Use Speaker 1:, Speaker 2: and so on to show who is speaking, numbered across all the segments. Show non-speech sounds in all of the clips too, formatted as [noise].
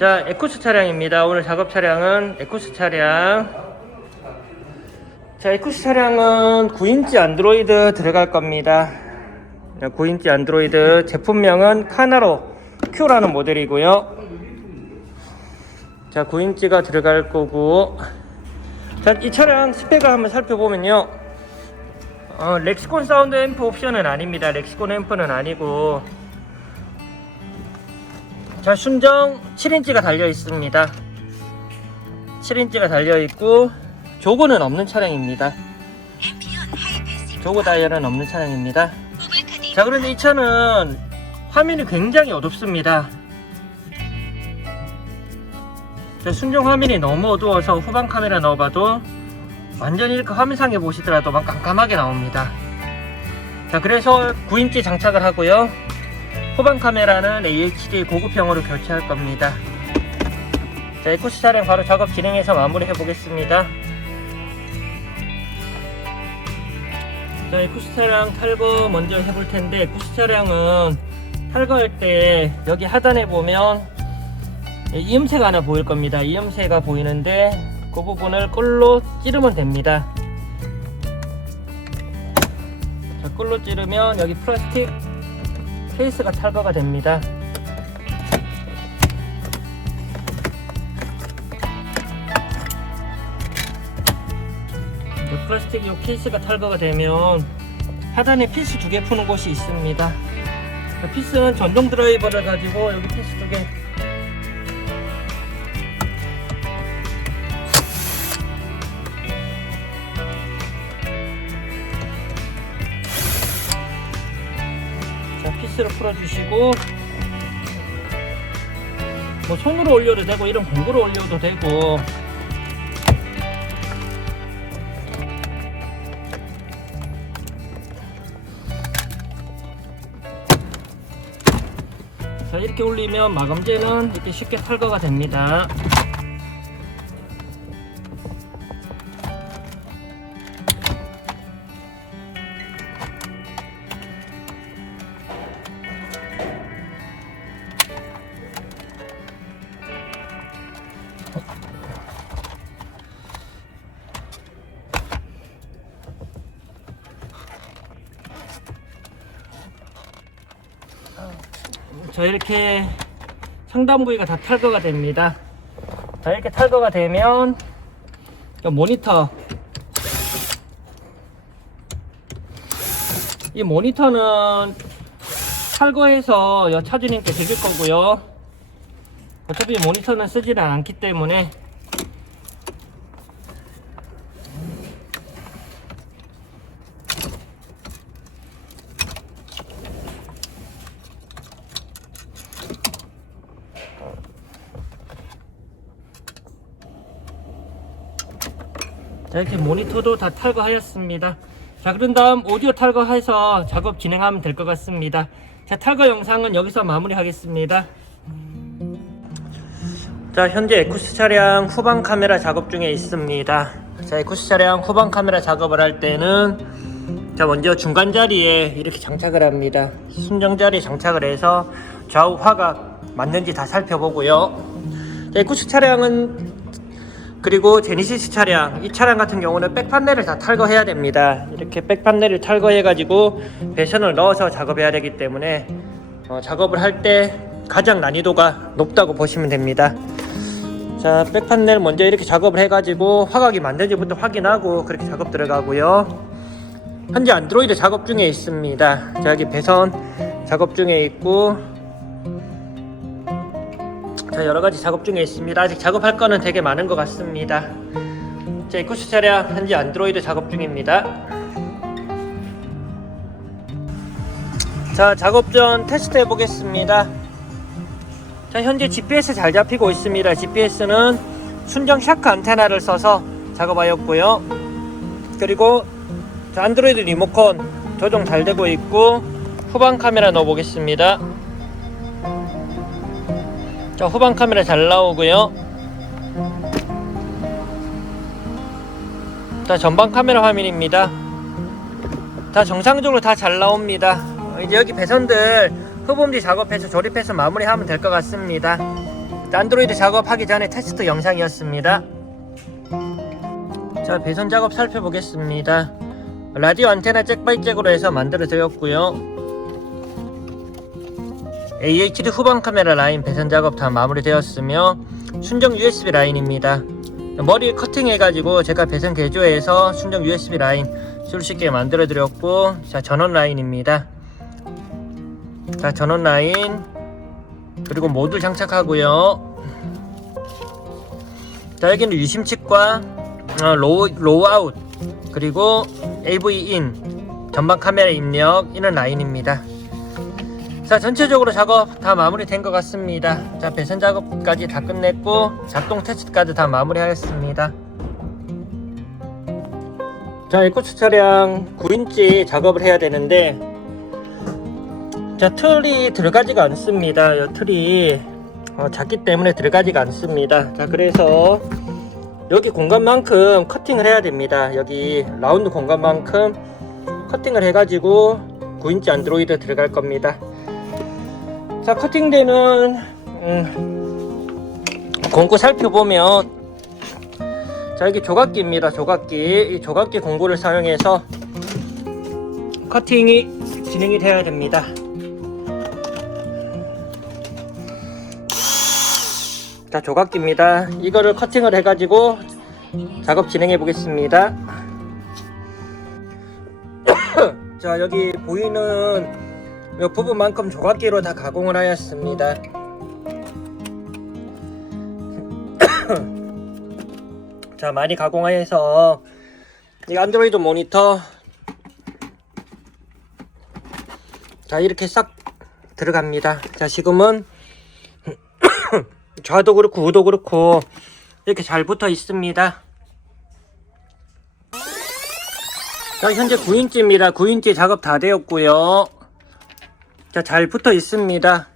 Speaker 1: 자, 에쿠스 차량입니다. 오늘 작업 차량은 에쿠스 차량. 자, 에쿠스 차량은 9인치 안드로이드 들어갈 겁니다. 9인치 안드로이드 제품명은 카나로 Q라는 모델이고요. 자, 9인치가 들어갈 거고. 자, 이 차량 스펙을 한번 살펴보면요. 어, 렉시콘 사운드 앰프 옵션은 아닙니다. 렉시콘 앰프는 아니고. 자, 순정 7인치가 달려 있습니다. 7인치가 달려 있고, 조고는 없는 차량입니다. 조고 다이얼은 없는 차량입니다. 자, 그런데 이 차는 화면이 굉장히 어둡습니다. 자, 순정 화면이 너무 어두워서 후방 카메라 넣어봐도 완전히 이렇게 화면상에 보시더라도 막 깜깜하게 나옵니다. 자, 그래서 9인치 장착을 하고요. 후방 카메라는 AHD 고급형으로 교체할 겁니다. 자, 에코스 차량 바로 작업 진행해서 마무리해 보겠습니다. 자, 에쿠스 차량 탈거 먼저 해볼 텐데, 에쿠스 차량은 탈거할 때 여기 하단에 보면 이음새가 하나 보일 겁니다. 이음새가 보이는데, 그 부분을 꿀로 찌르면 됩니다. 자, 꿀로 찌르면 여기 플라스틱 케이스가 탈거가 됩니다. 이 플라스틱 이 케이스가 탈거가 되면 하단에 피스 두 개 푸는 곳이 있습니다. 그 피스는 전동 드라이버를 가지고 여기 피스 두 개. 자 피스를 풀어주시고 뭐 손으로 올려도 되고 이런 공구로 올려도 되고. 자 이렇게 올리면 마감재는 이렇게 쉽게 탈거가 됩니다 자 이렇게 상단 부위가 다 탈거가 됩니다. 자 이렇게 탈거가 되면 이 모니터. 이 모니터는 탈거해서 여 차주님께 드릴 거고요. 어차피 모니터는 쓰지는 않기 때문에 자 이렇게 모니터도 다 탈거하였습니다. 자 그런 다음 오디오 탈거해서 작업 진행하면 될 것 같습니다. 자 탈거 영상은 여기서 마무리 하겠습니다. 자 현재 에쿠스 차량 후방 카메라 작업 중에 있습니다. 자 에쿠스 차량 후방 카메라 작업을 할 때는 자 먼저 중간 자리에 이렇게 장착을 합니다. 순정 자리에 장착을 해서 좌우 화각 맞는지 다 살펴보고요. 자, 에쿠스 차량은 그리고 제니시스 차량 이 차량 같은 경우는 백 판넬을 다 탈거해야 됩니다. 이렇게 백 판넬을 탈거해 가지고 배선을 넣어서 작업해야 되기 때문에 어, 작업을 할 때 가장 난이도가 높다고 보시면 됩니다. 자 백판넬 먼저 이렇게 작업을 해 가지고 화각이 맞는지부터 확인하고 그렇게 작업 들어가고요. 현재 안드로이드 작업 중에 있습니다. 자 여기 배선 작업 중에 있고 자 여러가지 작업 중에 있습니다. 아직 작업할 거는 되게 많은 것 같습니다. 자 이코스 차량 현재 안드로이드 작업 중입니다. 자 작업 전 테스트 해 보겠습니다. 자 현재 GPS 잘 잡히고 있습니다. GPS는 순정 샤크 안테나를 써서 작업하였고요. 그리고 자, 안드로이드 리모컨 조정 잘 되고 있고 후방 카메라 넣어 보겠습니다 자 후방 카메라 잘 나오고요 자 전방 카메라 화면입니다 다 정상적으로 다 잘 나옵니다 어, 이제 여기 배선들 흡음지 작업해서 조립해서 마무리하면 될 것 같습니다 안드로이드 작업하기 전에 테스트 영상이었습니다. 자 배선 작업 살펴보겠습니다. 라디오 안테나 잭바이잭으로 해서 만들어 드렸고요. AHD 후방 카메라 라인 배선 작업 다 마무리되었으며 순정 USB 라인입니다. 머리 커팅해가지고 제가 배선 개조해서 순정 USB 라인 쓸 수 있게 만들어 드렸고 자 전원 라인입니다. 자 전원 라인 그리고 모듈 장착하고요. 자 여기는 유심칩과 어, 로우, 로우 아웃 그리고 AV 인 전방 카메라 입력 이런 라인입니다. 자 전체적으로 작업 다 마무리된 것 같습니다. 자 배선 작업까지 다 끝냈고 작동 테스트까지 다 마무리하였습니다. 자 에코츠 차량 9인치 작업을 해야 되는데 자 틀이 들어가지가 않습니다. 이 틀이 어, 작기 때문에 들어가지가 않습니다. 자 그래서 여기 공간만큼 커팅을 해야 됩니다. 여기 라운드 공간만큼 커팅을 해가지고 9인치 안드로이드 들어갈 겁니다. 자 커팅되는 음, 공구 살펴보면 자 여기 조각기입니다. 조각기 이 조각기 공구를 사용해서 커팅이 진행이 되어야 됩니다. 자 조각기입니다 이거를 커팅을 해 가지고 작업 진행해 보겠습니다 [coughs] 자 여기 보이는 이 부분만큼 조각기로 다 가공을 하였습니다 [coughs] 자 많이 가공하여서 이 안드로이드 모니터 자 이렇게 싹 들어갑니다 자 지금은 [coughs] 좌도 그렇고 우도 그렇고 이렇게 잘 붙어 있습니다. 자, 현재 9인치입니다. 9인치 작업 다 되었고요. 자, 잘 붙어 있습니다.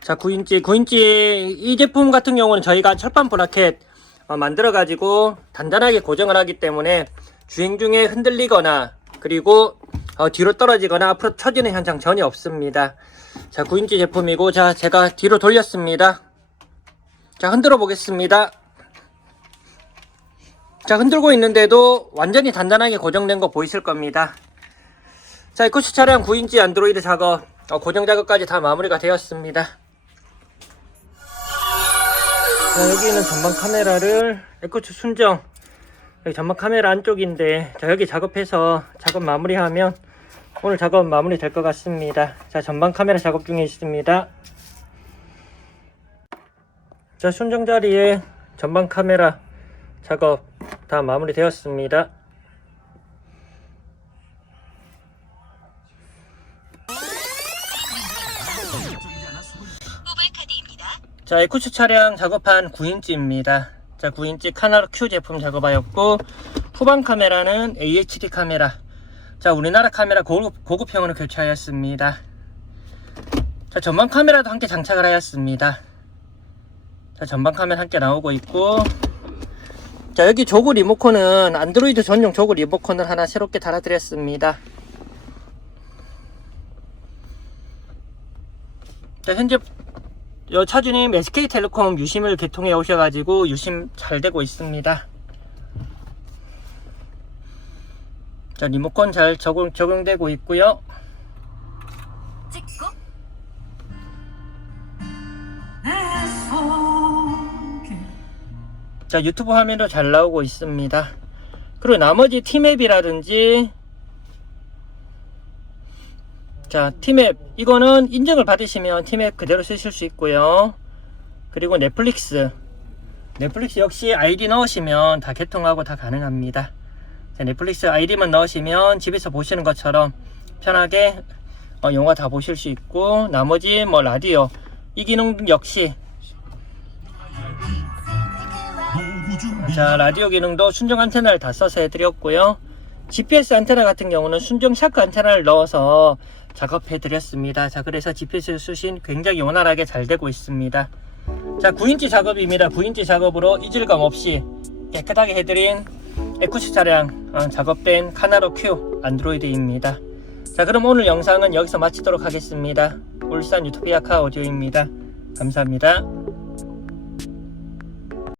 Speaker 1: 자, 9인치, 9인치 이 제품 같은 경우는 저희가 철판 브라켓 어, 만들어 가지고 단단하게 고정을 하기 때문에 주행 중에 흔들리거나 그리고 어, 뒤로 떨어지거나 앞으로 처지는 현상 전혀 없습니다. 자, 9인치 제품이고 자, 제가 뒤로 돌렸습니다. 자 흔들어 보겠습니다 자 흔들고 있는데도 완전히 단단하게 고정된 거 보이실 겁니다 자 이코스 차량 9인치 안드로이드 작업 어, 고정 작업까지 다 마무리가 되었습니다. 자 여기는 전방 카메라를 에코츠 순정. 여기 전방 카메라 안쪽인데 자 여기 작업해서 작업 마무리하면 오늘 작업 마무리 될 것 같습니다. 자 전방 카메라 작업 중에 있습니다. 자, 순정 자리에 전방 카메라 작업 다 마무리 되었습니다. 자, 에쿠츠 차량 작업한 9인치입니다. 자, 9인치 카나로 Q 제품 작업하였고, 후방 카메라는 AHD 카메라. 자, 우리나라 카메라 고급, 고급형으로 교체하였습니다. 자, 전방 카메라도 함께 장착을 하였습니다. 자 전방 카메라 함께 나오고 있고 자 여기 조그 리모컨은 안드로이드 전용 조그 리모컨을 하나 새롭게 달아드렸습니다 자 현재 여 차주님 SK텔레콤 유심을 개통해 오셔가지고 유심 잘 되고 있습니다. 자 리모컨 잘 적용, 적용되고 있고요.
Speaker 2: 찍고.
Speaker 1: 자 유튜브 화면도 잘 나오고 있습니다. 그리고 나머지 티맵이라든지 자 티맵. 이거는 인증을 받으시면 티맵 그대로 쓰실 수 있고요. 그리고 넷플릭스. 넷플릭스 역시 아이디 넣으시면 다 개통하고 다 가능합니다. 자, 넷플릭스 아이디만 넣으시면 집에서 보시는 것처럼 편하게 어, 영화 다 보실 수 있고 나머지 뭐 라디오. 이 기능 역시. 자 라디오 기능도 순정 안테나를 다 써서 해드렸고요. GPS 안테나 같은 경우는 순정 샤크 안테나를 넣어서 작업해 드렸습니다. 자 그래서 GPS 수신 굉장히 원활하게 잘 되고 있습니다. 자 9인치 작업입니다. 9인치 작업으로 이질감 없이 깨끗하게 해드린 에쿠시 차량 어, 작업된 카나로 Q 안드로이드입니다. 자 그럼 오늘 영상은 여기서 마치도록 하겠습니다. 울산 유토피아카 오디오입니다. 감사합니다